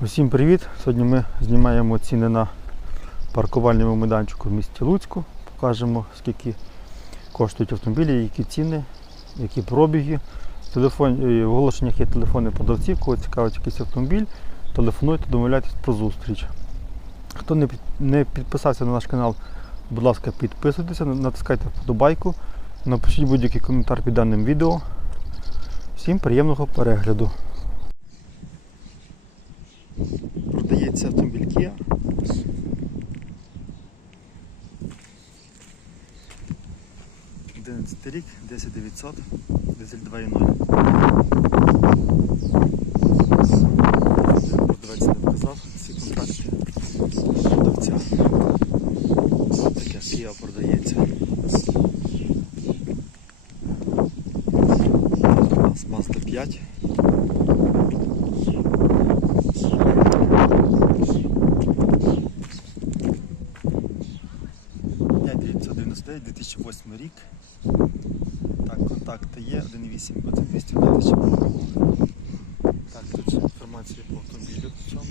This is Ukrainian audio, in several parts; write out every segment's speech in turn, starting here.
Усім привіт! Сьогодні ми знімаємо ціни на паркувальному майданчику в місті Луцьку. Покажемо, скільки коштують автомобілі, які ціни, які пробіги. Телефон... е, в оголошеннях є телефони продавців, кого цікавить якийсь автомобіль, телефонуйте, домовляйтесь про зустріч. Хто не, не підписався на наш канал, будь ласка, підписуйтеся, натискайте вподобайку, напишіть будь-який коментар під даним відео. Всім приємного перегляду. Продається автомобіль Kia. Одинадцятий рік, 10900, дизель 2.0. Продавець не вказав всі контакти продавця. Таке Kia продається. У нас Mazda 5. П'ять 999, 2008 рік. Так, контакти є, 1.8, 200 тисяч. Так, тут інформація по автомобілю в цьому.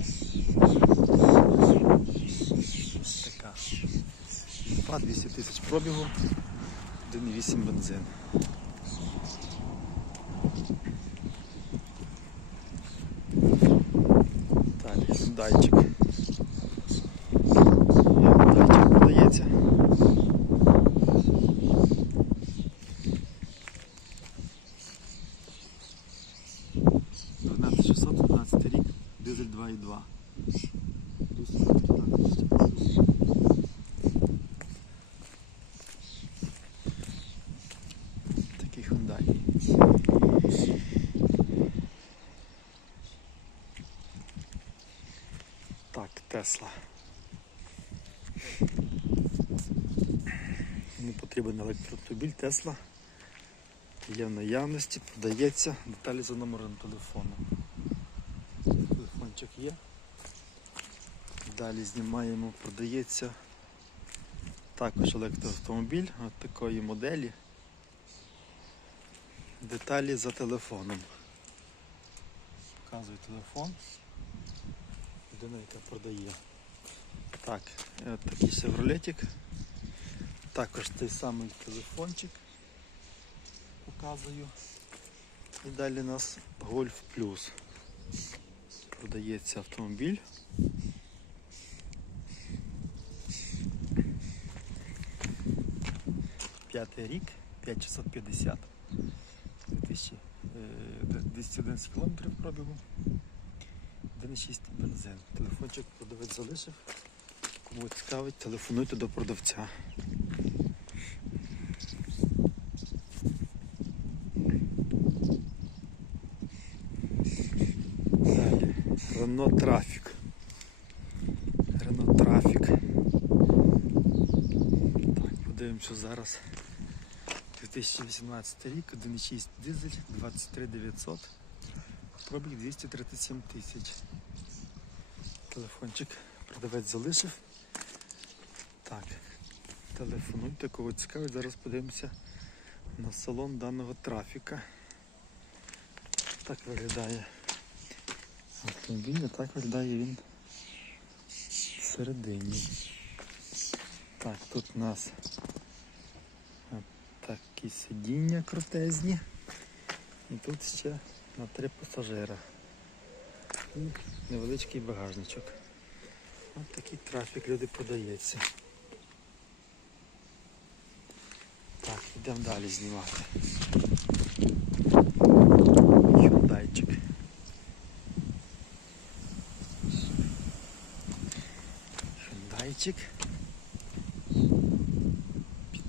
Така. 200 тисяч пробігу, 1.8 бензин. Далі, Hyundaiчик. Hyundaiчик продається. Дванадцять 600, 12 рік, дизель 2.2. Такий Hyundai. Так, Тесла. Мені потрібен електроавтомобіль Тесла. Є в наявності, продається. Деталі за номером телефону. Телефончик є. Далі знімаємо, продається також електроавтомобіль от такої моделі. Деталі за телефоном. Показую телефон. Людина, яка продає. Так, от такий шевролетик. Також той самий телефончик показую. І далі у нас Golf Plus. Продається автомобіль. П'ятий рік, 5650. 2000, е, 211 км пробігу. 1,6 бензин. Телефончик продавець залишив. Кому цікавить, телефонуйте до продавця. Далі. Рено Трафік. Рено Трафік. Так, подивимося зараз. 2018 рік, 1,6 дизель, 23 900. Пробіг 237 тисяч. Телефончик продавець залишив. Так, телефонуйте, кого цікавить. Зараз подивимося на салон даного трафіка. Так виглядає автомобіль, а так виглядає він всередині. Так, тут у нас такі сидіння крутезні. І тут ще на три пасажира. І невеличкий багажничок. Ось такий трафік люди продається. Так, йдемо далі знімати. Hyundaiчик. Hyundaiчик.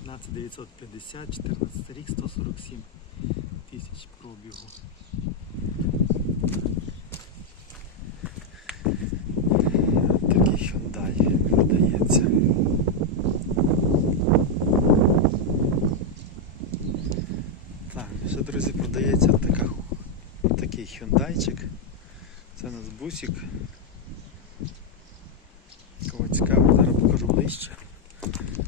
15950, 14 рік, 147 тисяч пробігу. Такий Hyundai продається. Так, ще, друзі, продається така, такий Hyundaiчик. Це у нас бусик. Кого цікаво, зараз покажу ближче.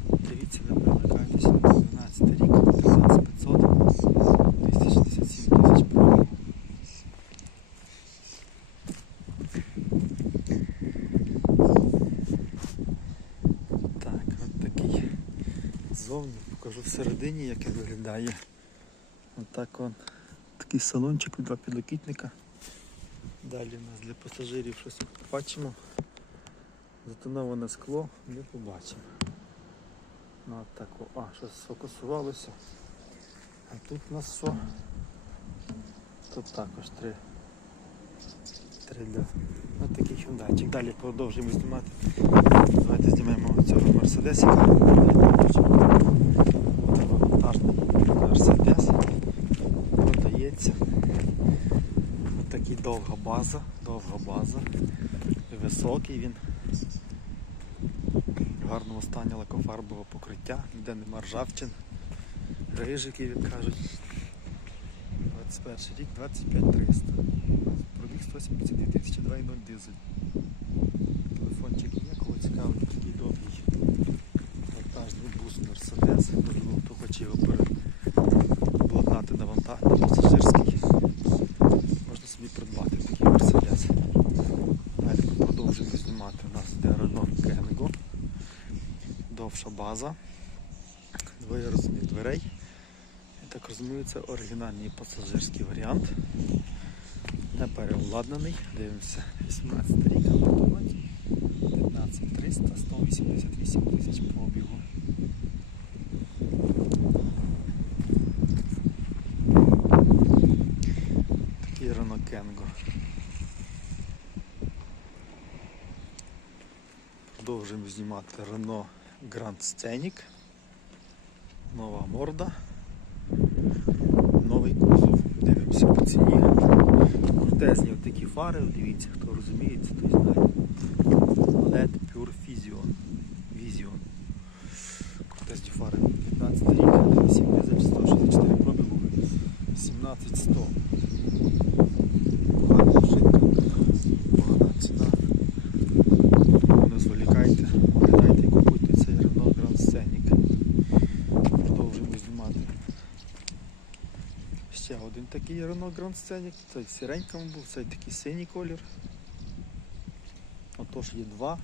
Дивіться, не перелякайтеся. 12 рік, 15500, 267 тисяч пробігу. ззовні, покажу всередині, як він виглядає. Отак он. Такий салончик, два підлокітника. Далі у нас для пасажирів щось бачимо. Затоноване скло не побачимо. Ну, так, о, а, щось сфокусувалося. А тут у нас що? Тут також три. Три для. Ось такий хюндайчик. Далі продовжуємо знімати. Давайте знімаємо цього мерседесика. Вантажний мерседес. Продається. Ось такий довга база, довга база. Високий він. В гарному стані лакофарбового покриття, ніде нема ржавчин. Рижики, як кажуть. 21 рік, 25 300. Пробіг 172 тисячі 2.0 дизель. Телефончик є, кого цікавить, такий довгий вантажний бус Мерседес. Можливо, хто хоче його переобладнати на вантаж, на пасажирський. Можна собі придбати такий Мерседес. Далі продовжуємо знімати. У нас йде Renault Kangoo. Довша база. Двоє розмір дверей. Я так розумію, це оригінальний пасажирський варіант. Не переобладнаний. Дивимося, 18 рік автомат. 15 300, 188 тисяч пробігу. Такий Продовжуємо знімати Renault Grand Scenic. Нова морда. Новий кузов. Дивимося по ціні. Крутезні такі фари, дивіться, хто розуміється, той знає. LED Pure Vision. Vision. Крутезні фари. 15 рік, 7 дизель, 164 пробігу, 17100. Гарна машинка, погана ціна. Не зволікайте, оглядайте і купуйте цей Renault Grand Scenic. Продовжуємо знімати. Ще один такий Renault Grand Scenic, цей в сіренькому був, цей такий синій колір. Отож є два.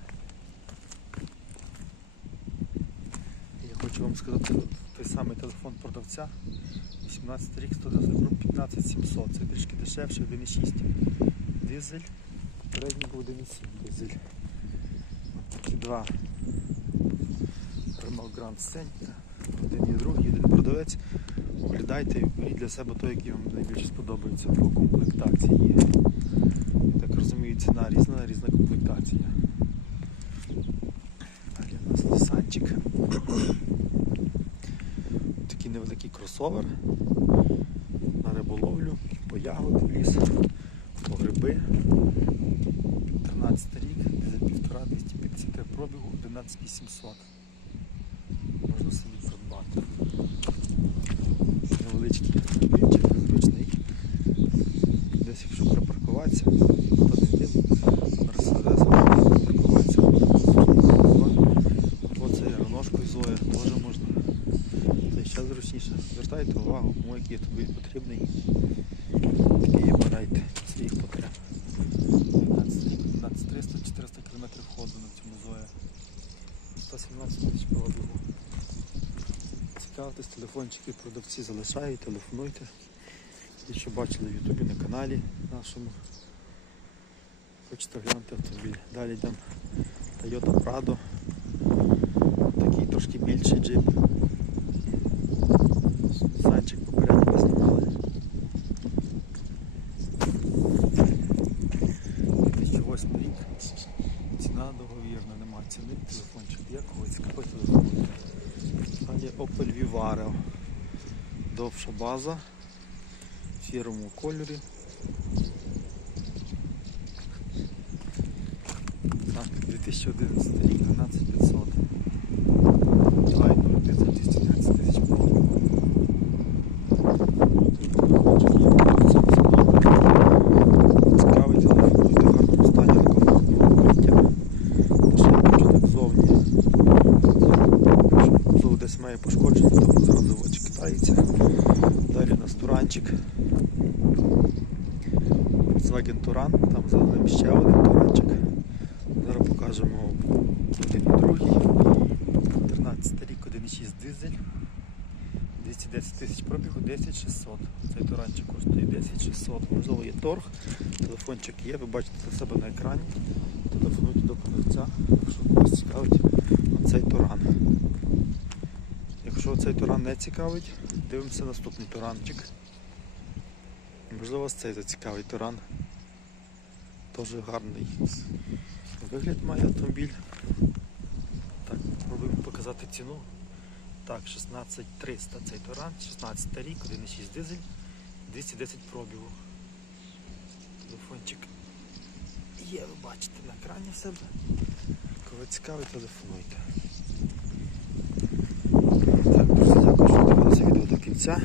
Я хочу вам сказати, от той самий телефон продавця. 18 рік 190 15 700. Це трішки дешевше, 1,6 дизель. Передній був 1,7 дизель. Такі два Renault Grand Scenic. Один і другий, один продавець. Оглядайте і беріть для себе той, який вам найбільше сподобається по комплектації. Я так розумію, ціна різна, різна комплектація. Далі у нас Нісанчик. Такий невеликий кросовер на риболовлю, по ягоди в ліс, по гриби. 13 рік, дизель 1,5, 253 пробігу, 11800. Можна собі придбати. Невеличкий автомобільчик, зручний. Десь якщо припаркуватися, то не йти. Мерседес припаркуватися. Оце я ножкою Зоя, теж можна. Це ще зручніше. Звертайте увагу, кому який автомобіль потрібний. І обирайте своїх потреб. 300-400 км ходу на цьому Зоя. 117 тисяч пробігу. Цікавитесь, телефончики продавці залишають, телефонуйте. Якщо бачили в Ютубі на каналі нашому. Хочете глянути автомобіль. Далі йдемо Toyota Prado. Такий трошки більший джип. Санчик попередньо знімали. 2008 рік. Ціна договірна, нема ціни, телефончик є, кого цікавить телефонуйте. Далі Opel Vivaro. Довша база в сірому кольорі. Так, 2011 рік, 12500. 2,0 дизель, 213 тисяч пробігу. Цікавий телефон, в гарному стані лакофарбового покриття. Те, що я бачу так зовні. Якщо кузов десь має пошкодження, то воно зразу в очі китається. Далі у нас туранчик. Volkswagen Туран, там за ним ще один туранчик. Зараз покажемо один другий. 13 рік, 1,6 дизель. 10 тисяч пробігу, 10 600. Цей туранчик коштує 10 600. Можливо, є торг, телефончик є, ви бачите це себе на екрані. Телефонуйте до продавця, якщо когось цікавить цей туран. Якщо цей туран не цікавить, дивимося наступний туранчик. Можливо, вас цей зацікавить туран. Теж гарний вигляд має автомобіль. Так, пробуємо показати ціну. Так, 16300 цей Туран, 16 рік, 1,6 дизель, 210 пробігу. Телефончик є, ви бачите на екрані в себе. Коли цікавить, телефонуйте. Так, друзі, дякую, що дивилися відео до кінця.